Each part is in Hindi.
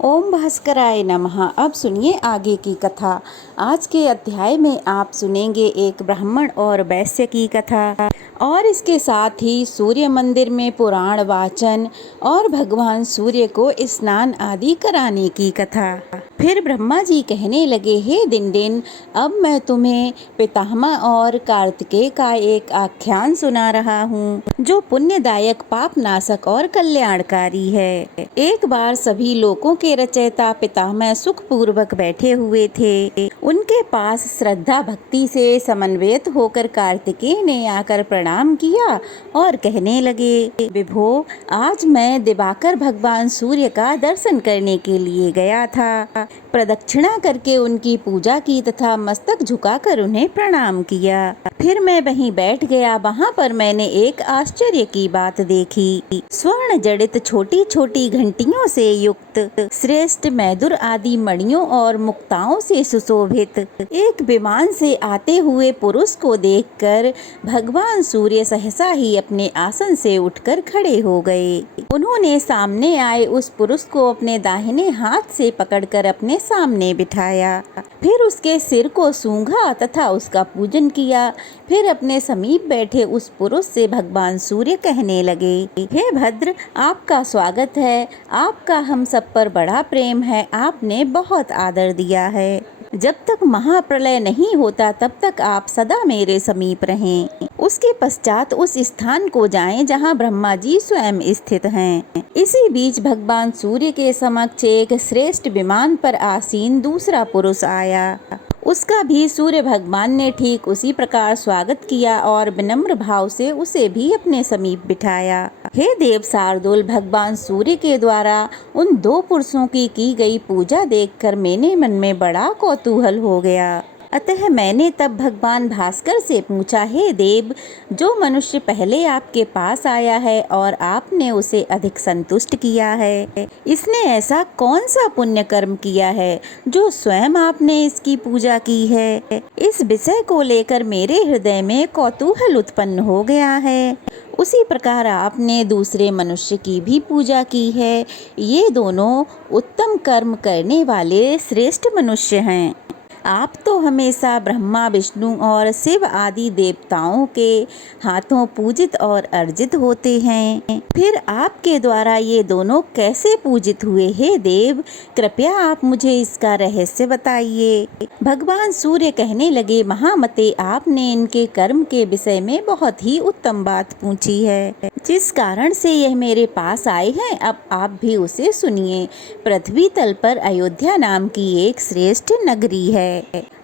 ओम भास्कराय नमः। अब सुनिए आगे की कथा। आज के अध्याय में आप सुनेंगे एक ब्राह्मण और वैश्य की कथा और इसके साथ ही सूर्य मंदिर में पुराण वाचन और भगवान सूर्य को स्नान आदि कराने की कथा। फिर ब्रह्मा जी कहने लगे, हे दिन दिन, अब मैं तुम्हें पितामह और कार्तिकेय का एक आख्यान सुना रहा हूँ जो पुण्यदायक, पाप नाशक और कल्याणकारी है। एक बार सभी लोकों के रचयिता पितामह सुख पूर्वक बैठे हुए थे। उनके पास श्रद्धा भक्ति से समन्वित होकर कार्तिकेय ने आकर प्रणाम किया और कहने लगे, विभो, आज मैं दिवाकर भगवान सूर्य का दर्शन करने के लिए गया था। प्रदक्षिणा करके उनकी पूजा की तथा मस्तक झुकाकर उन्हें प्रणाम किया। फिर मैं वहीं बैठ गया। वहाँ पर मैंने एक आश्चर्य की बात देखी। स्वर्ण जड़ित छोटी छोटी घंटियों से युक्त, श्रेष्ठ मैदुर आदि मणियों और मुक्ताओं से सुशोभित एक विमान से आते हुए पुरुष को देखकर भगवान सूर्य सहसा ही अपने आसन से उठकर खड़े हो गए। उन्होंने सामने आए उस पुरुष को अपने दाहिने हाथ से पकड़कर अपने सामने बिठाया। फिर उसके सिर को सूंघा तथा उसका पूजन किया। फिर अपने समीप बैठे उस पुरुष से भगवान सूर्य कहने लगे, हे भद्र, आपका स्वागत है। आपका हम सब पर बड़ा प्रेम है। आपने बहुत आदर दिया है। जब तक महाप्रलय नहीं होता तब तक आप सदा मेरे समीप रहें। उसके पश्चात उस स्थान को जाएं जहां ब्रह्मा जी स्वयं स्थित हैं। इसी बीच भगवान सूर्य के समक्ष एक श्रेष्ठ विमान पर आसीन दूसरा पुरुष आया। उसका भी सूर्य भगवान ने ठीक उसी प्रकार स्वागत किया और विनम्र भाव से उसे भी अपने समीप बिठाया। हे देव शार्दूल, भगवान सूर्य के द्वारा उन दो पुरुषों की गई पूजा देखकर मेरे मन में बड़ा कौतूहल हो गया। अतः मैंने तब भगवान भास्कर से पूछा, हे देव, जो मनुष्य पहले आपके पास आया है और आपने उसे अधिक संतुष्ट किया है, इसने ऐसा कौन सा पुण्य कर्म किया है जो स्वयं आपने इसकी पूजा की है? इस विषय को लेकर मेरे हृदय में कौतूहल उत्पन्न हो गया है। उसी प्रकार आपने दूसरे मनुष्य की भी पूजा की है। ये दोनों उत्तम कर्म करने वाले श्रेष्ठ मनुष्य हैं। आप तो हमेशा ब्रह्मा, विष्णु और शिव आदि देवताओं के हाथों पूजित और अर्जित होते हैं। फिर आपके द्वारा ये दोनों कैसे पूजित हुए? हे देव, कृपया आप मुझे इसका रहस्य बताइए। भगवान सूर्य कहने लगे, महामते, आपने इनके कर्म के विषय में बहुत ही उत्तम बात पूछी है, जिस कारण से यह मेरे पास आए हैं। अब आप भी उसे सुनिए। पृथ्वी तल पर अयोध्या नाम की एक श्रेष्ठ नगरी है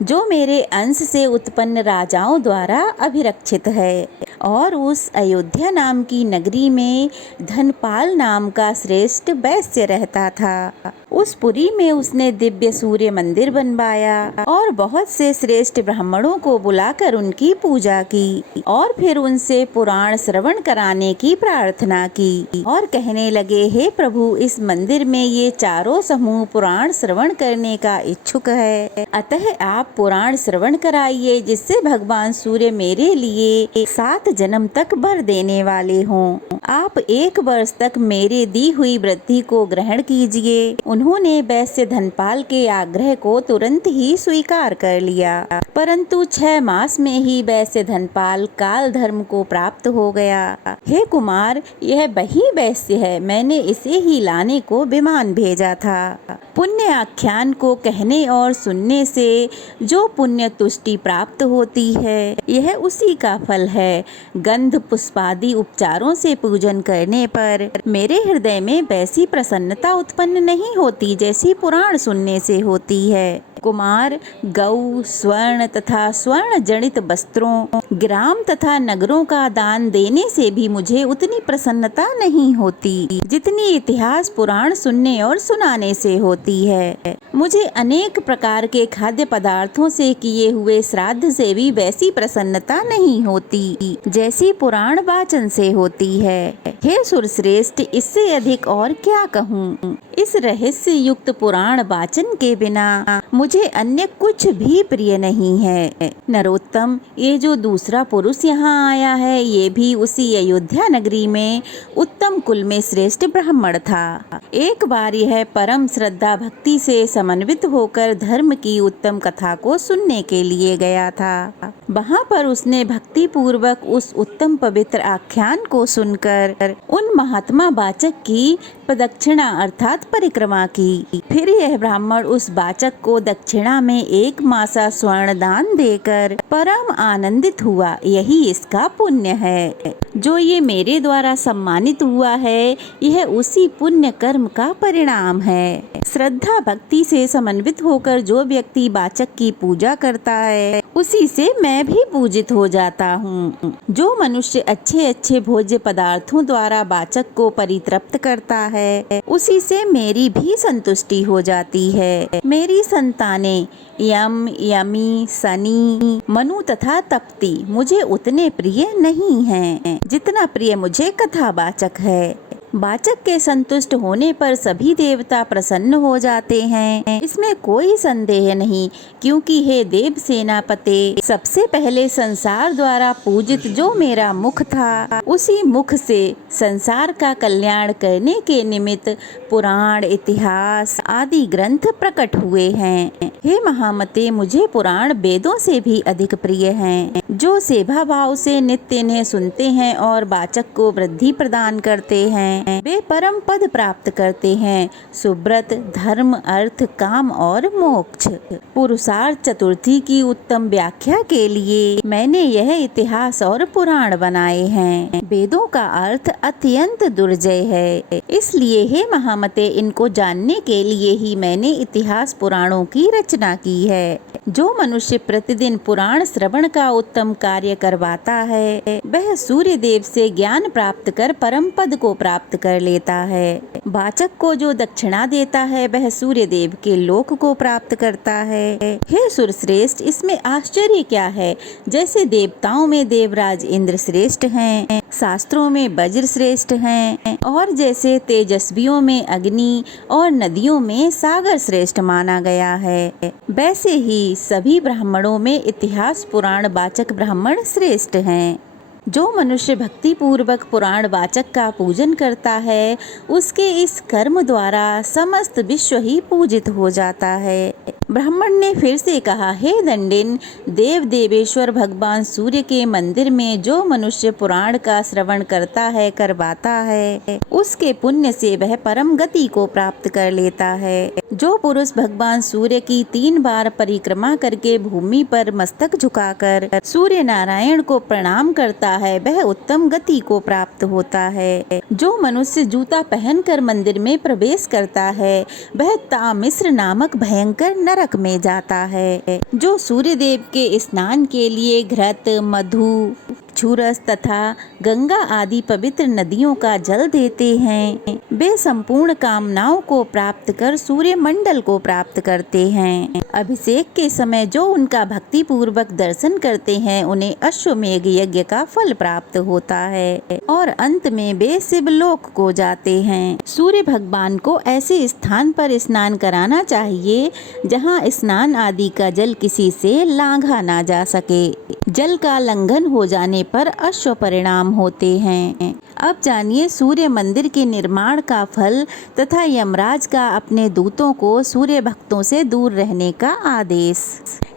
जो मेरे अंश से उत्पन्न राजाओं द्वारा अभिरक्षित है। और उस अयोध्या नाम की नगरी में धनपाल नाम का श्रेष्ठ वैश्य रहता था। उस पुरी में उसने दिव्य सूर्य मंदिर बनवाया और बहुत से श्रेष्ठ ब्राह्मणों को बुलाकर उनकी पूजा की और फिर उनसे पुराण श्रवण कराने की प्रार्थना की और कहने लगे, हे प्रभु, इस मंदिर में ये चारों समूह पुराण श्रवण करने का इच्छुक है। अतः आप पुराण श्रवण कराइए, जिससे भगवान सूर्य मेरे लिए 7 जन्म तक वर देने वाले हों। आप 1 वर्ष तक मेरे दी हुई वृद्धि को ग्रहण कीजिए। उन्होंने वैश्य धनपाल के आग्रह को तुरंत ही स्वीकार कर लिया, परंतु 6 मास में ही वैश्य धनपाल काल धर्म को प्राप्त हो गया। हे कुमार, यह वही वैश्य है। मैंने इसे ही लाने को विमान भेजा था। पुण्य आख्यान को कहने और सुनने से जो पुण्य तुष्टि प्राप्त होती है, यह उसी का फल है। गंध पुष्पादि उपचारों से पूजन करने पर मेरे हृदय में वैसी प्रसन्नता उत्पन्न नहीं होती जैसी पुराण सुनने से होती है। कुमार, गौ, स्वर्ण तथा स्वर्ण जनित वस्त्रों, ग्राम तथा नगरों का दान देने से भी मुझे उतनी प्रसन्नता नहीं होती जितनी इतिहास पुराण सुनने और सुनाने से होती है। मुझे अनेक प्रकार के खाद्य पदार्थों से किए हुए श्राद्ध से भी वैसी प्रसन्नता नहीं होती जैसी पुराण वाचन से होती है। हे सुरश्रेष्ठ, इससे अधिक और क्या कहूँ? इस रहस्य युक्त पुराण वाचन के बिना मुझे अन्य कुछ भी प्रिय नहीं है। नरोत्तम, ये जो दूसरा पुरुष यहाँ आया है, ये भी उसी अयोध्या नगरी में उत्तम कुल में श्रेष्ठ ब्राह्मण था। एक बार यह परम श्रद्धा भक्ति से समन्वित होकर धर्म की उत्तम कथा को सुनने के लिए गया था। वहाँ पर उसने भक्ति पूर्वक उस उत्तम पवित्र आख्यान को सुनकर उन महात्मा वाचक की प्रदक्षिणा अर्थात परिक्रमा की। फिर यह ब्राह्मण उस वाचक को दक्षिणा में 1 मासा स्वर्ण दान देकर परम आनंदित हुआ। यही इसका पुण्य है। जो ये मेरे द्वारा सम्मानित हुआ है, यह उसी पुण्य कर्म का परिणाम है। श्रद्धा भक्ति से समन्वित होकर जो व्यक्ति वाचक की पूजा करता है, उसी से मैं भी पूजित हो जाता हूँ। जो मनुष्य अच्छे अच्छे भोज्य पदार्थों द्वारा वाचक को परितृप्त करता है, उसी से मेरी भी संतुष्टि हो जाती है। मेरी संतानें यम, यमी, सनी, मनु तथा तप्ती मुझे उतने प्रिय नहीं हैं, जितना प्रिय मुझे कथावाचक है। वाचक के संतुष्ट होने पर सभी देवता प्रसन्न हो जाते हैं, इसमें कोई संदेह नहीं, क्योंकि हे देव सेनापते, सबसे पहले संसार द्वारा पूजित जो मेरा मुख था, उसी मुख से संसार का कल्याण करने के निमित्त पुराण, इतिहास आदि ग्रंथ प्रकट हुए हैं। हे महामते, मुझे पुराण वेदों से भी अधिक प्रिय हैं, जो सेवा भाव से नित्य इन्हें सुनते हैं और वाचक को वृद्धि प्रदान करते हैं। वे परम पद प्राप्त करते हैं, सुब्रत, धर्म, अर्थ, काम और मोक्ष। पुरुषार्थ चतुर्थी की उत्तम व्याख्या के लिए मैंने यह इतिहास और पुराण बनाए हैं। वेदों का अर्थ अत्यंत दुर्जय है, इसलिए हे महामते, इनको जानने के लिए ही मैंने इतिहास पुराणों की रचना की है। जो मनुष्य प्रतिदिन पुराण श्रवण का उत्तम कार्य करवाता है, वह सूर्य देव से ज्ञान प्राप्त कर परम पद को प्राप्त कर लेता है। वाचक को जो दक्षिणा देता है, वह सूर्य देव के लोक को प्राप्त करता है। हे सुरश्रेष्ठ, इसमें आश्चर्य क्या है? जैसे देवताओं में देवराज इंद्र श्रेष्ठ हैं, शास्त्रों में वज्र श्रेष्ठ हैं, और जैसे तेजस्वियों में अग्नि और नदियों में सागर श्रेष्ठ माना गया है, वैसे ही सभी ब्राह्मणों में इतिहास पुराण वाचक ब्राह्मण श्रेष्ठ हैं। जो मनुष्य भक्ति पूर्वक पुराण वाचक का पूजन करता है, उसके इस कर्म द्वारा समस्त विश्व ही पूजित हो जाता है। ब्राह्मण ने फिर से कहा, हे दंडिन, देव देवेश्वर भगवान सूर्य के मंदिर में जो मनुष्य पुराण का श्रवण करता है, करवाता है, उसके पुण्य से वह परम गति को प्राप्त कर लेता है। जो पुरुष भगवान सूर्य की 3 बार परिक्रमा करके भूमि पर मस्तक झुकाकर सूर्य नारायण को प्रणाम करता है, वह उत्तम गति को प्राप्त होता है। जो मनुष्य जूता पहनकर मंदिर में प्रवेश करता है, वह तामिश्र नामक भयंकर नरक में जाता है। जो सूर्य देव के स्नान के लिए घृत, मधु, क्षुरस तथा गंगा आदि पवित्र नदियों का जल देते हैं, वे संपूर्ण कामनाओं को प्राप्त कर सूर्य मंडल को प्राप्त करते हैं। अभिषेक के समय जो उनका भक्ति पूर्वक दर्शन करते हैं, उन्हें अश्वमेघ यज्ञ का फल प्राप्त होता है और अंत में वे शिवलोक को जाते हैं। सूर्य भगवान को ऐसे स्थान पर स्नान कराना चाहिए जहाँ स्नान आदि का जल किसी से लांघा ना जा सके। जल का लंघन हो जाने पर अश्व परिणाम होते हैं। अब जानिए सूर्य मंदिर के निर्माण का फल तथा यमराज का अपने दूतों को सूर्य भक्तों से दूर रहने का आदेश।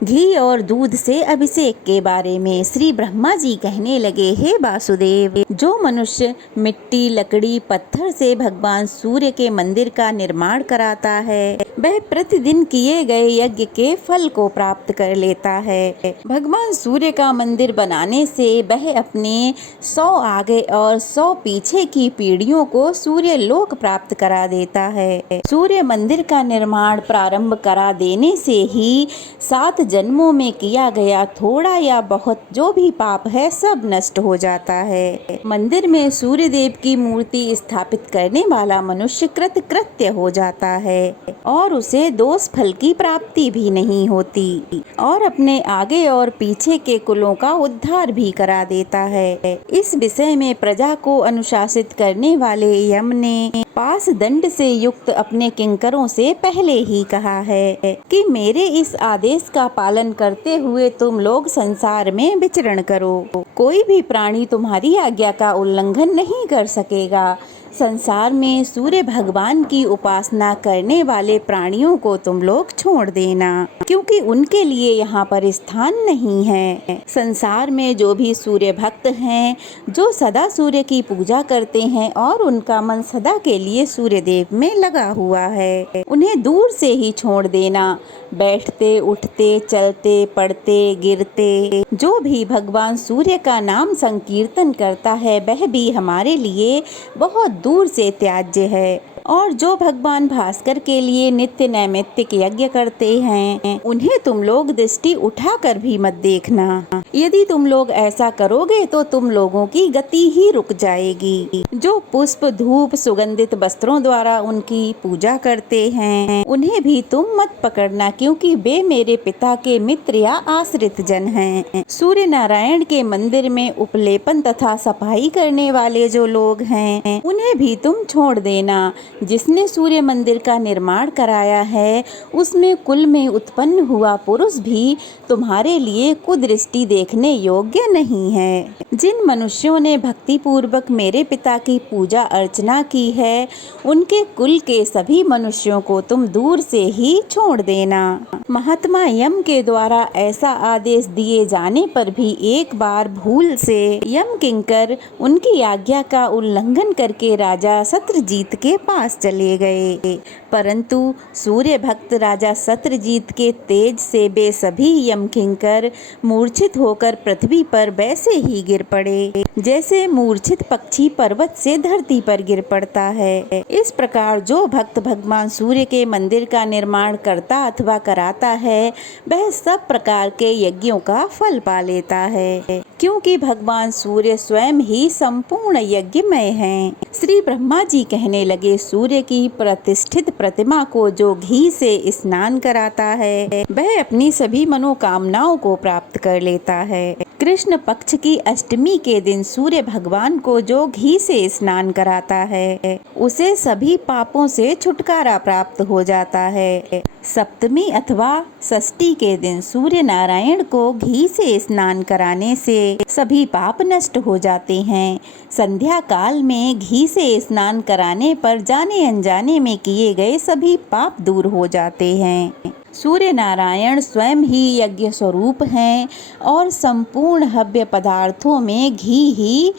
घी और दूध से अभिषेक के बारे में श्री ब्रह्मा जी कहने लगे, हे वासुदेव, जो मनुष्य मिट्टी, लकड़ी, पत्थर से भगवान सूर्य के मंदिर का निर्माण कराता है, वह प्रतिदिन किए गए यज्ञ के फल को प्राप्त कर लेता है। भगवान सूर्य का मंदिर बनाने से वह अपने 100 आगे और 100 पीछे की पीढ़ियों को सूर्य लोक प्राप्त करा देता है। सूर्य मंदिर का निर्माण प्रारंभ करा देने से ही 7 जन्मों में किया गया थोड़ा या बहुत जो भी पाप है, सब नष्ट हो जाता है। मंदिर में सूर्य देव की मूर्ति स्थापित करने वाला मनुष्य कृतकृत्य हो जाता है और उसे दोष फल की प्राप्ति भी नहीं होती और अपने आगे और पीछे के कुलों का उद्धार भी करा देता है। इस विषय में प्रजा को अनुशासित करने वाले यम ने पास दंड से युक्त अपने किंकरों से पहले ही कहा है कि मेरे इस आदेश का पालन करते हुए तुम लोग संसार में विचरण करो। कोई भी प्राणी तुम्हारी आज्ञा का उल्लंघन नहीं कर सकेगा। संसार में सूर्य भगवान की उपासना करने वाले प्राणियों को तुम लोग छोड़ देना, क्योंकि उनके लिए यहाँ पर स्थान नहीं है। संसार में जो भी सूर्य भक्त हैं, जो सदा सूर्य की पूजा करते हैं और उनका मन सदा के लिए सूर्य देव में लगा हुआ है, उन्हें दूर से ही छोड़ देना। बैठते, उठते, चलते, पड़ते, गिरते जो भी भगवान सूर्य का नाम संकीर्तन करता है, वह भी हमारे लिए बहुत दूर से त्याज्य है। और जो भगवान भास्कर के लिए नित्य नैमित्तिक यज्ञ करते हैं, उन्हें तुम लोग दृष्टि उठाकर भी मत देखना। यदि तुम लोग ऐसा करोगे तो तुम लोगों की गति ही रुक जाएगी। जो पुष्प, धूप, सुगंधित वस्त्रों द्वारा उनकी पूजा करते हैं, उन्हें भी तुम मत पकड़ना, क्योंकि वे मेरे पिता के मित्र या आश्रित जन हैं। सूर्य नारायण के मंदिर में उपलेपन तथा सफाई करने वाले जो लोग हैं, उन्हें भी तुम छोड़ देना। जिसने सूर्य मंदिर का निर्माण कराया है, उसमें कुल में उत्पन्न हुआ पुरुष भी तुम्हारे लिए कुदृष्टि देखने योग्य नहीं है। जिन मनुष्यों ने भक्ति पूर्वक मेरे पिता की पूजा अर्चना की है, उनके कुल के सभी मनुष्यों को तुम दूर से ही छोड़ देना। महात्मा यम के द्वारा ऐसा आदेश दिए जाने पर भी एक बार भूल से यम किंकर उनकी आज्ञा का उल्लंघन करके राजा सत्रजीत के पास चले गए, परंतु सूर्य भक्त राजा सत्रजीत के तेज से वे सभी यम किंकर मूर्छित होकर पृथ्वी पर वैसे ही गिर पड़े, जैसे मूर्छित पक्षी पर्वत से धरती पर गिर पड़ता है। इस प्रकार जो भक्त भगवान सूर्य के मंदिर का निर्माण करता अथवा कराता है, वह सब प्रकार के यज्ञों का फल पा लेता है, क्योंकि भगवान सूर्य स्वयं ही संपूर्ण यज्ञमय हैं। श्री ब्रह्मा जी कहने लगे, सूर्य की प्रतिष्ठित प्रतिमा को जो घी से स्नान कराता है, वह अपनी सभी मनोकामनाओं को प्राप्त कर लेता है। कृष्ण पक्ष की अष्टमी के दिन सूर्य भगवान को जो घी से स्नान कराता है, उसे सभी पापों से छुटकारा प्राप्त हो जाता है। सप्तमी अथवा षष्ठी के दिन सूर्य नारायण को घी से स्नान कराने से सभी पाप नष्ट हो जाते हैं। संध्या काल में घी से स्नान कराने पर जाने अनजाने में किए गए सभी पाप दूर हो जाते हैं। सूर्य नारायण स्वयं ही यज्ञ स्वरूप हैं और संपूर्ण हव्य पदार्थों में घी ही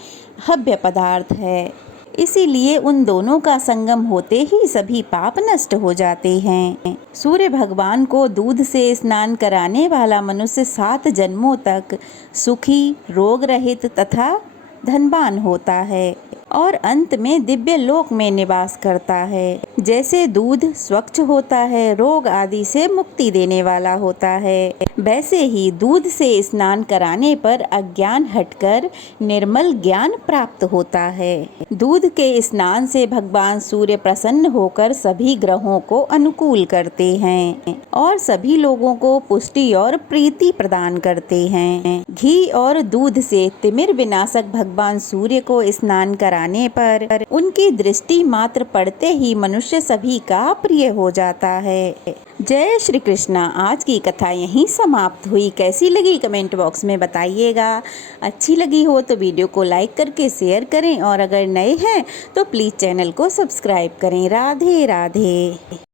हव्य पदार्थ है। इसीलिए उन दोनों का संगम होते ही सभी पाप नष्ट हो जाते हैं। सूर्य भगवान को दूध से स्नान कराने वाला मनुष्य 7 जन्मों तक सुखी, रोग रहित तथा धनवान होता है और अंत में दिव्य लोक में निवास करता है। जैसे दूध स्वच्छ होता है, रोग आदि से मुक्ति देने वाला होता है, वैसे ही दूध से स्नान कराने पर अज्ञान हटकर निर्मल ज्ञान प्राप्त होता है। दूध के स्नान से भगवान सूर्य प्रसन्न होकर सभी ग्रहों को अनुकूल करते हैं और सभी लोगों को पुष्टि और प्रीति प्रदान करते हैं। घी और दूध से तिमिर विनाशक भगवान सूर्य को स्नान कराने पर उनकी दृष्टि मात्र पड़ते ही मनुष्य सभी का प्रिय हो जाता है। जय श्री कृष्णा। आज की कथा यहीं समाप्त हुई। कैसी लगी कमेंट बॉक्स में बताइएगा। अच्छी लगी हो तो वीडियो को लाइक करके शेयर करें और अगर नए हैं तो प्लीज़ चैनल को सब्सक्राइब करें। राधे राधे।